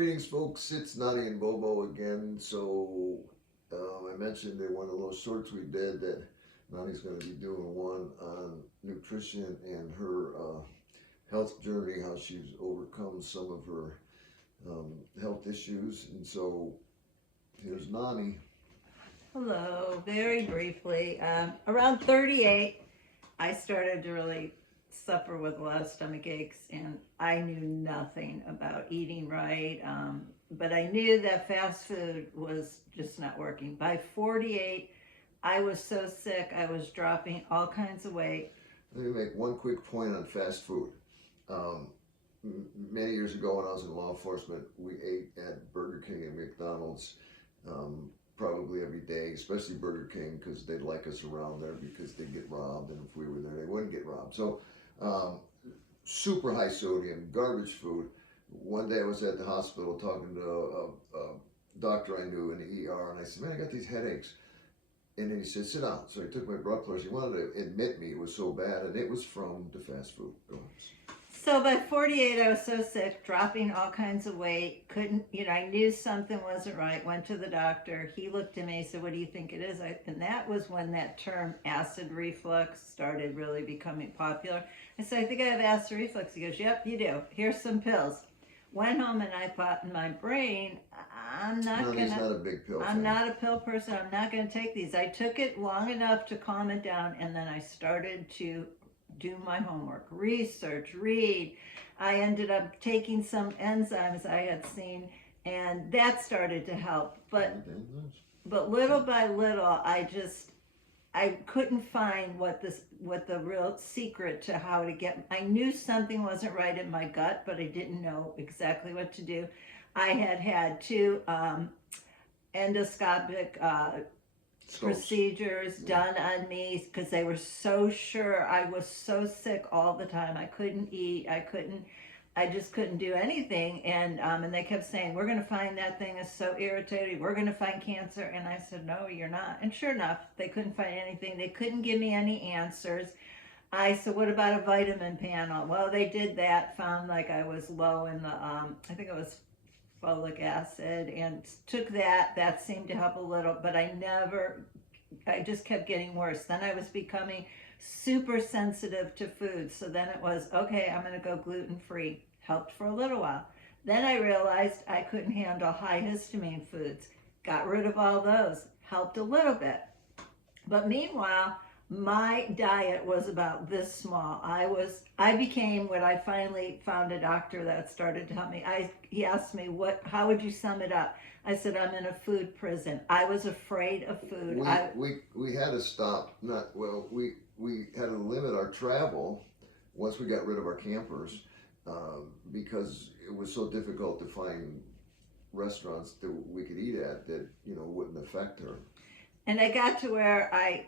Greetings, folks. It's Noni and Bobo again. So, I mentioned in one of those shorts we did that Nani's going to be doing one on nutrition and her health journey, how she's overcome some of her health issues. And so, here's Nani. Hello, very briefly. Around 38, I started to really suffer with a lot of stomach aches, and I knew nothing about eating right. But I knew that fast food was just not working. By 48, I was so sick, I was dropping all kinds of weight. Let me make one quick point on fast food. Um, Many years ago, when I was in law enforcement, we ate at Burger King and McDonald's probably every day, especially Burger King, because they'd like us around there because they'd get robbed, and if we were there, they wouldn't get robbed. So, um, super high sodium, garbage food. One day I was at the hospital talking to a doctor I knew in the ER, and I said, "Man, I got these headaches." And then he said, "Sit down." So he took my blood pressure. He wanted to admit me it was so bad, and it was from the fast food. Go on. So by 48, I was so sick, dropping all kinds of weight. Couldn't, I knew something wasn't right. Went to the doctor. He looked at me, said, "What do you think it is?" And that was when that term acid reflux started really becoming popular. I said, "I think I have acid reflux." He goes, "Yep, you do. Here's some pills." Went home and I thought in my brain, I'm not No, he's gonna. not a big pill I'm fan. not a pill person. I'm not going to take these. I took it long enough to calm it down, and then I started to do my homework, research, read. I ended up taking some enzymes I had seen, and that started to help. But little by little, I couldn't find what the real secret to how to get. I knew something wasn't right in my gut, but I didn't know exactly what to do. I had two endoscopic procedures done on me because they were so sure. I was so sick all the time. I couldn't eat. I just couldn't do anything. And they kept saying, "We're going to find that thing is so irritating. We're going to find cancer." And I said, "No, you're not." And sure enough, they couldn't find anything. They couldn't give me any answers. I said, "What about a vitamin panel?" Well, they did that, found like I was low in the, I think it was folic acid, and took that. That seemed to help a little, but I just kept getting worse. Then I was becoming super sensitive to food. So then it was, okay, I'm going to go gluten-free. Helped for a little while. Then I realized I couldn't handle high histamine foods. Got rid of all those. Helped a little bit. But meanwhile, my diet was about this small. I became what I finally found a doctor that started to help me. He asked me, how would you sum it up? I said, I'm in a food prison. I was afraid of food. We had to stop. We had to limit our travel once we got rid of our campers because it was so difficult to find restaurants that we could eat at that wouldn't affect her. And I got to where I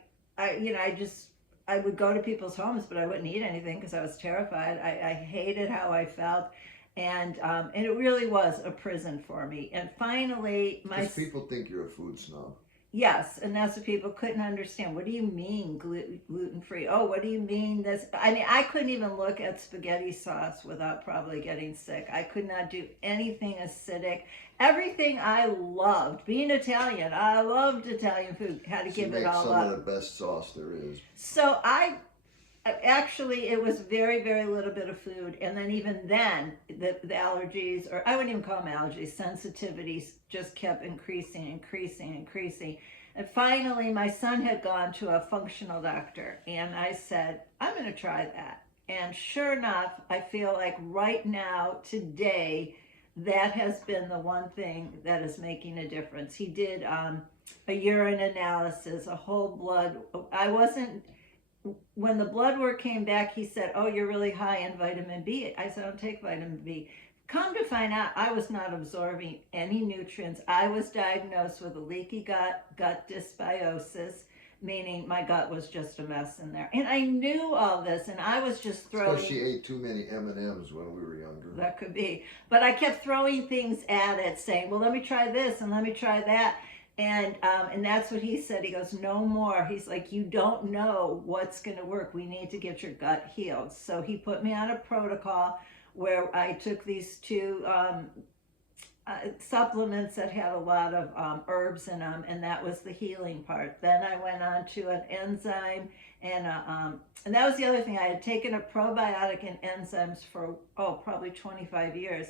would go to people's homes, but I wouldn't eat anything because I was terrified. I hated how I felt. And it really was a prison for me. And finally, because people think you're a food snob. Yes, and that's what people couldn't understand. What do you mean gluten-free? Oh, what do you mean this? I mean, I couldn't even look at spaghetti sauce without probably getting sick. I could not do anything acidic. Everything I loved, being Italian, I loved Italian food. Had to give it all up. Some of the best sauce there is. So actually, it was very, very little bit of food. And then even then, the allergies, or I wouldn't even call them allergies, sensitivities just kept increasing. And finally, my son had gone to a functional doctor. And I said, I'm going to try that. And sure enough, I feel like right now, today, that has been the one thing that is making a difference. He did a urine analysis, a whole blood. When the blood work came back, he said, "Oh, you're really high in vitamin B." I said, "I don't take vitamin B." Come to find out, I was not absorbing any nutrients. I was diagnosed with a leaky gut dysbiosis, meaning my gut was just a mess in there. And I knew all this, and I was just throwing... Because she ate too many M&Ms when we were younger. That could be. But I kept throwing things at it, saying, well, let me try this, and let me try that. And that's what he said. He goes, no more. He's like, you don't know what's going to work. We need to get your gut healed. So he put me on a protocol where I took these two supplements that had a lot of herbs in them, and that was the healing part. Then I went on to an enzyme, and that was the other thing. I had taken a probiotic and enzymes for probably 25 years,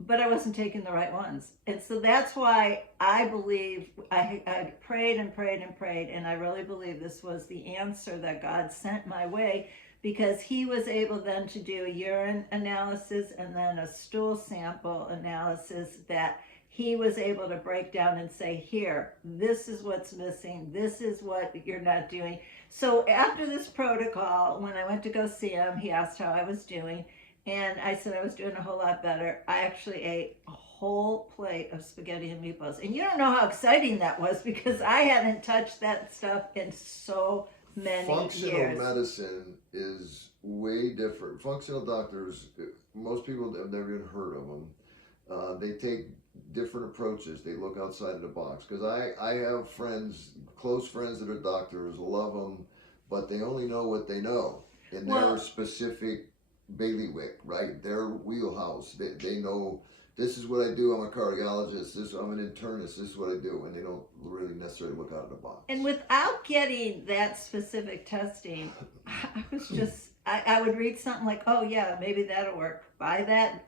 but I wasn't taking the right ones. And so that's why I believe I prayed and prayed and prayed, and I really believe this was the answer that God sent my way, because he was able then to do a urine analysis and then a stool sample analysis that he was able to break down and say, here, this is what's missing, this is what you're not doing. So after this protocol, when I went to go see him, he asked how I was doing, and I said I was doing a whole lot better. I actually ate a whole plate of spaghetti and meatballs. And you don't know how exciting that was, because I hadn't touched that stuff in so many Functional years. medicine is way different. Functional doctors, most people have never even heard of them. They take different approaches. They look outside of the box. Because I have friends, close friends that are doctors, love them, but they only know what they know in their specific bailiwick, right? Their wheelhouse. They know, this is what I do. I'm a cardiologist. I'm an internist. This is what I do. And they don't really necessarily look out of the box. And without getting that specific testing, I was just, I would read something like, oh yeah, maybe that'll work. Buy that,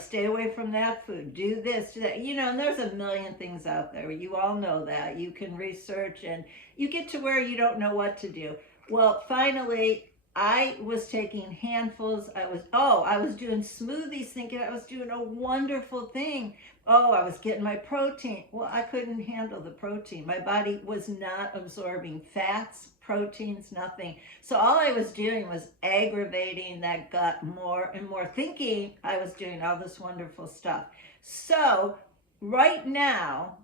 stay away from that food. Do this, do that. And there's a million things out there. You all know that. You can research, and you get to where you don't know what to do. Well, finally, I was taking handfuls. I was doing smoothies thinking I was doing a wonderful thing. Oh, I was getting my protein. Well, I couldn't handle the protein. My body was not absorbing fats, proteins, nothing. So all I was doing was aggravating that gut more and more, thinking I was doing all this wonderful stuff. So right now,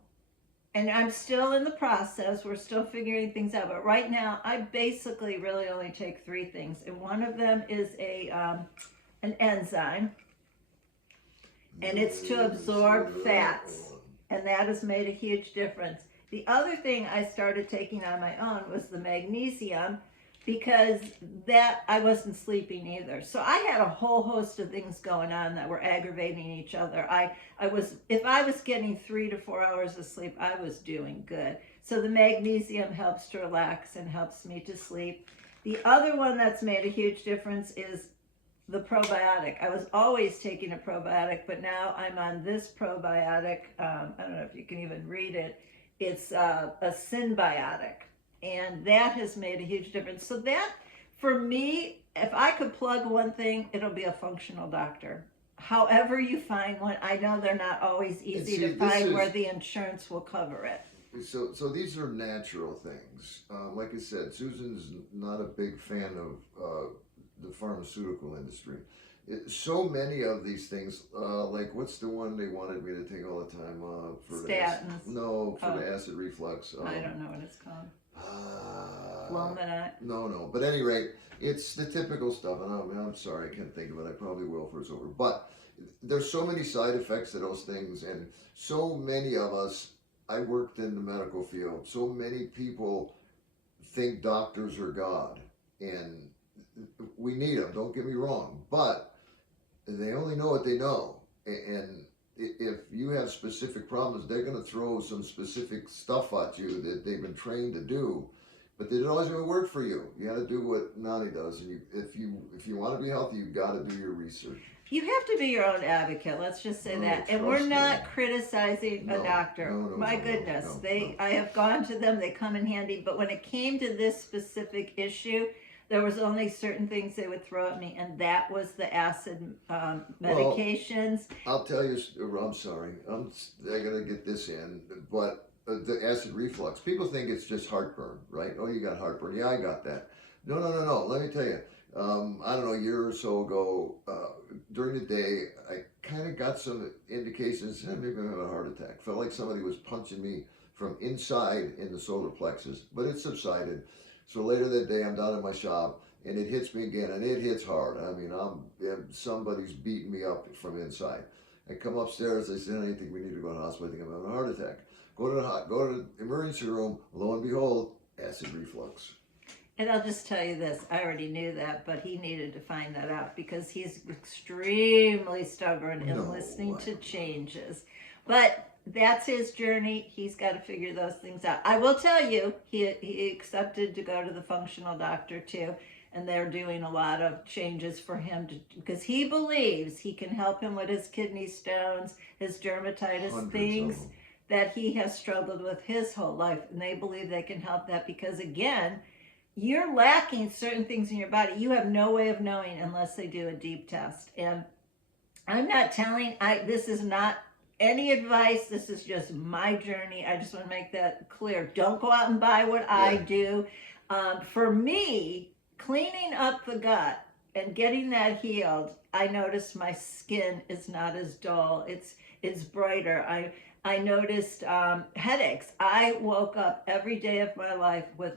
and I'm still in the process, we're still figuring things out, but right now I basically really only take 3 things, and one of them is an enzyme, and it's to absorb fats, and that has made a huge difference. The other thing I started taking on my own was the magnesium, because that I wasn't sleeping either. So I had a whole host of things going on that were aggravating each other. If I was getting 3 to 4 hours of sleep, I was doing good. So the magnesium helps to relax and helps me to sleep. The other one that's made a huge difference is the probiotic. I was always taking a probiotic, but now I'm on this probiotic. I don't know if you can even read it. It's a symbiotic. And that has made a huge difference. So that, for me, if I could plug one thing, it'll be a functional doctor. However you find one, I know they're not always easy to find where the insurance will cover it. So these are natural things. Like I said, Susan's not a big fan of the pharmaceutical industry. So many of these things, like what's the one they wanted me to take all the time for statins? The acid reflux. I don't know what it's called. Clomidine? No. But at any rate, it's the typical stuff, and I'm sorry, I can't think of it. I probably will before it's over. But there's so many side effects to those things, and so many of us. I worked in the medical field. So many people think doctors are God, and we need them. Don't get me wrong, but they only know what they know, and if you have specific problems, they're going to throw some specific stuff at you that they've been trained to do, but they don't always going to work for you. You got to do what Noni does, and if you want to be healthy, you've got to do your research. You have to be your own advocate. Let's just say that. And we're not criticizing a doctor. My goodness, I have gone to them. They come in handy. But when it came to this specific issue, there was only certain things they would throw at me, and that was the acid medications. Well, I'll tell you, I'm sorry, I gotta get this in, but the acid reflux, people think it's just heartburn, right? Oh, you got heartburn. Yeah, I got that. No. Let me tell you, I don't know, a year or so ago, during the day, I kind of got some indications, maybe I'm having a heart attack. Felt like somebody was punching me from inside in the solar plexus, but it subsided. So later that day, I'm down in my shop, and it hits me again, and it hits hard. I mean, somebody's beating me up from inside. I come upstairs. I said, I think we need to go to the hospital. I think I'm having a heart attack. Go to the emergency room. Lo and behold, acid reflux. And I'll just tell you this, I already knew that, but he needed to find that out because he's extremely stubborn in No, listening I to don't know. changes. But that's his journey. He's got to figure those things out. I will tell you, he accepted to go to the functional doctor too, and they're doing a lot of changes for him because he believes he can help him with his kidney stones, his dermatitis, Hundreds of things them. that he has struggled with his whole life, and they believe they can help that because again, you're lacking certain things in your body. You have no way of knowing unless they do a deep test. And I'm not telling, this is not any advice. This is just my journey. I just want to make that clear. Don't go out and buy what I Yeah. do. For me, cleaning up the gut and getting that healed, I noticed my skin is not as dull. It's brighter. I noticed headaches. I woke up every day of my life with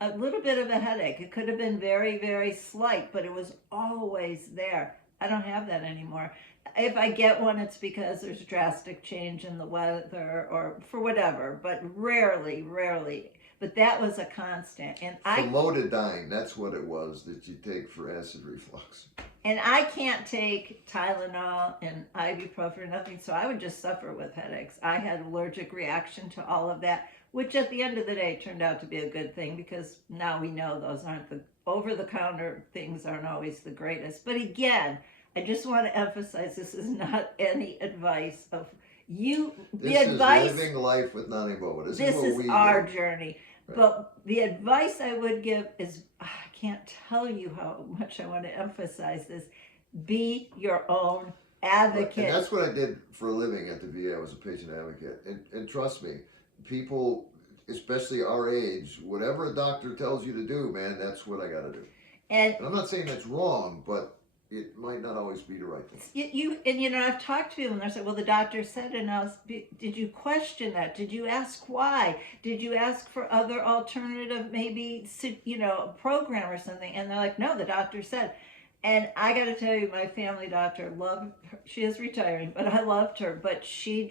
a little bit of a headache. It could have been very, very slight, but it was always there. I don't have that anymore. If I get one, it's because there's drastic change in the weather or for whatever, but rarely, rarely. But that was a constant. Famotidine, that's what it was that you take for acid reflux. And I can't take Tylenol and ibuprofen or nothing, so I would just suffer with headaches. I had allergic reaction to all of that, which at the end of the day turned out to be a good thing because now we know those aren't the over the counter things aren't always the greatest. But again, I just want to emphasize this is not any advice of you. The This is advice, living life with Nani Boa. This is this what is we our do. journey. Right. But the advice I would give is I can't tell you how much I want to emphasize this. Be your own Right. advocate. And that's what I did for a living at the VA. I was a patient advocate. And trust me, people, especially our age, whatever a doctor tells you to do, man, that's what I got to do. And And I'm not saying that's wrong, but it might not always be the right thing. I've talked to people and they said, well, the doctor said, and I was, did you question that? Did you ask why? Did you ask for other alternative, maybe program or something? And they're like, no, the doctor said. And I got to tell you, my family doctor loved her. She is retiring, but I loved her. But she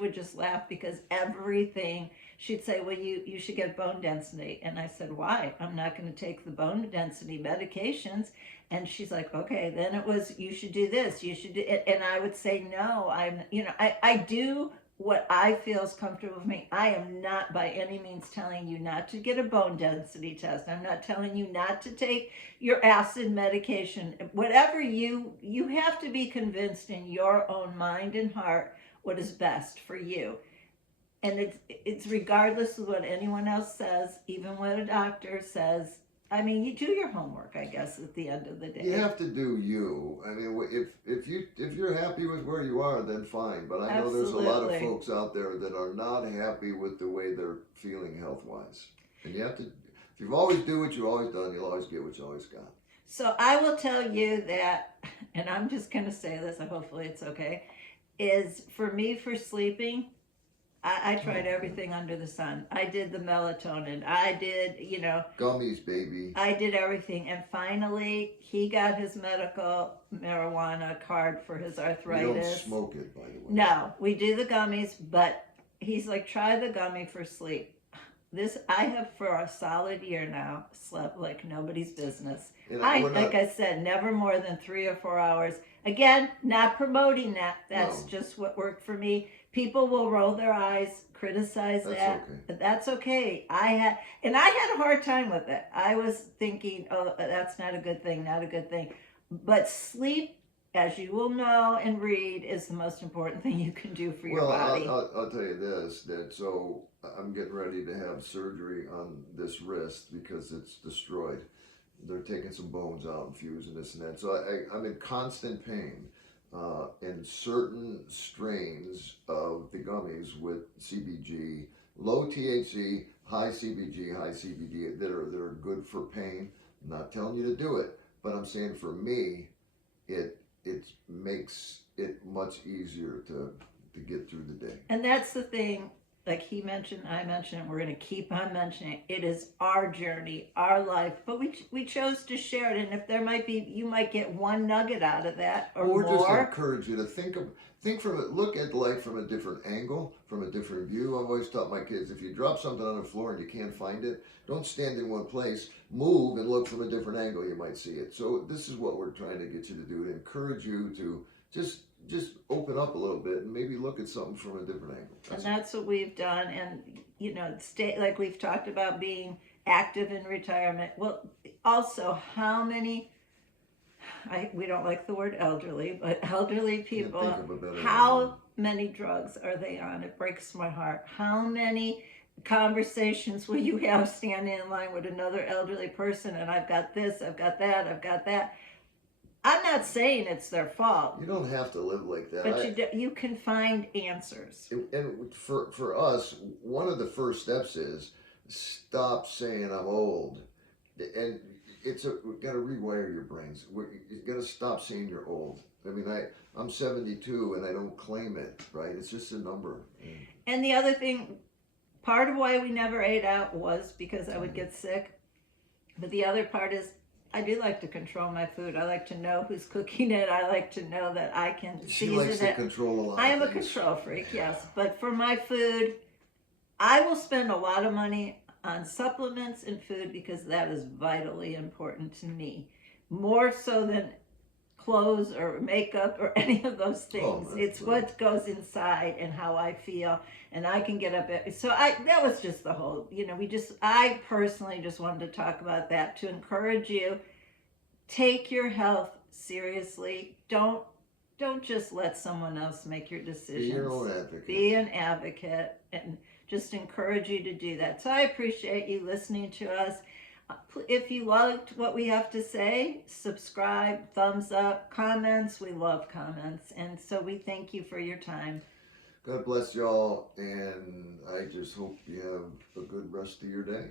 would just laugh because everything she'd say, well, you should get bone density. And I said, why? I'm not going to take the bone density medications. And she's like, okay, then it was, you should do this, you should do it. And I would say, no, I do what I feel is comfortable with me. I am not by any means telling you not to get a bone density test. I'm not telling you not to take your acid medication. Whatever you have to be convinced in your own mind and heart what is best for you. And it's regardless of what anyone else says, even what a doctor says. I mean, you do your homework, I guess, at the end of the day. You have to do you. I mean, if you're happy with where you are, then fine. But I know there's a lot of Absolutely. folks out there that are not happy with the way they're feeling health wise. And you have to. If you've always do what you've always done, you'll always get what you always got. So I will tell you that, and I'm just going to say this, and hopefully it's okay, is for me for sleeping, I tried everything under the sun. I did the melatonin. I did, Gummies, baby. I did everything. And finally, he got his medical marijuana card for his You arthritis. don't smoke it, by the way. No, we do the gummies, but he's like, try the gummy for sleep. I have for a solid year now slept like nobody's business. And Like I said, never more than 3 or 4 hours. Again, not promoting that. That's No. just what worked for me. People will roll their eyes, criticize That's that. okay. But that's okay. I had a hard time with it. I was thinking, oh, that's not a good thing, not a good thing. But sleep, as you will know and read, is the most important thing you can do for your body. I'll tell you this, that so I'm getting ready to have surgery on this wrist because it's destroyed. They're taking some bones out and fusing this and that. So I'm in constant pain. And certain strains of the gummies with CBG, low THC, high CBG, high CBD that are good for pain. I'm not telling you to do it, but I'm saying for me, it makes it much easier to get through the day. And that's the thing. like he mentioned, I mentioned, we're going to keep on mentioning it. It is our journey, our life, but we chose to share it. And if there might be, you might get one nugget out of that or Or just more. encourage you to think from it, look at life from a different angle, from a different view. I've always taught my kids, if you drop something on the floor and you can't find it, don't stand in one place, move and look from a different angle, you might see it. So this is what we're trying to get you to do, to encourage you to just open up a little bit and maybe look at something from a different angle. And that's what we've done. And stay, like we've talked about being active in retirement. Well, also, how many, we don't like the word elderly, but elderly Can't people, think of a better how many drugs are they on? It breaks my heart. How many conversations will you have standing in line with another elderly person, and I've got this, I've got that, I've got that. I'm not saying it's their fault, You don't have to live like that. but you can find answers. And for us, one of the first steps is stop saying I'm old, and we got to rewire your brains. You got to stop saying you're old. I mean, I'm 72 and I don't claim it, right? It's just a number. And the other thing, part of why we never ate out was because I would get sick, but the other part is I do like to control my food. I like to know who's cooking it. I like to know that I can She season likes to it. control a lot. I am of a things. control freak, yes. But for my food, I will spend a lot of money on supplements and food because that is vitally important to me. More so than clothes or makeup or any of those things. Oh, It's what goes inside and how I feel. And I can get up at, so that was just the whole, I personally just wanted to talk about that to encourage you. Take your health seriously. Don't just let someone else make your decisions. Be your own advocate. Be an advocate, and just encourage you to do that. So I appreciate you listening to us. If you liked what we have to say, subscribe, thumbs up, comments. We love comments. And so we thank you for your time. God bless y'all, and I just hope you have a good rest of your day.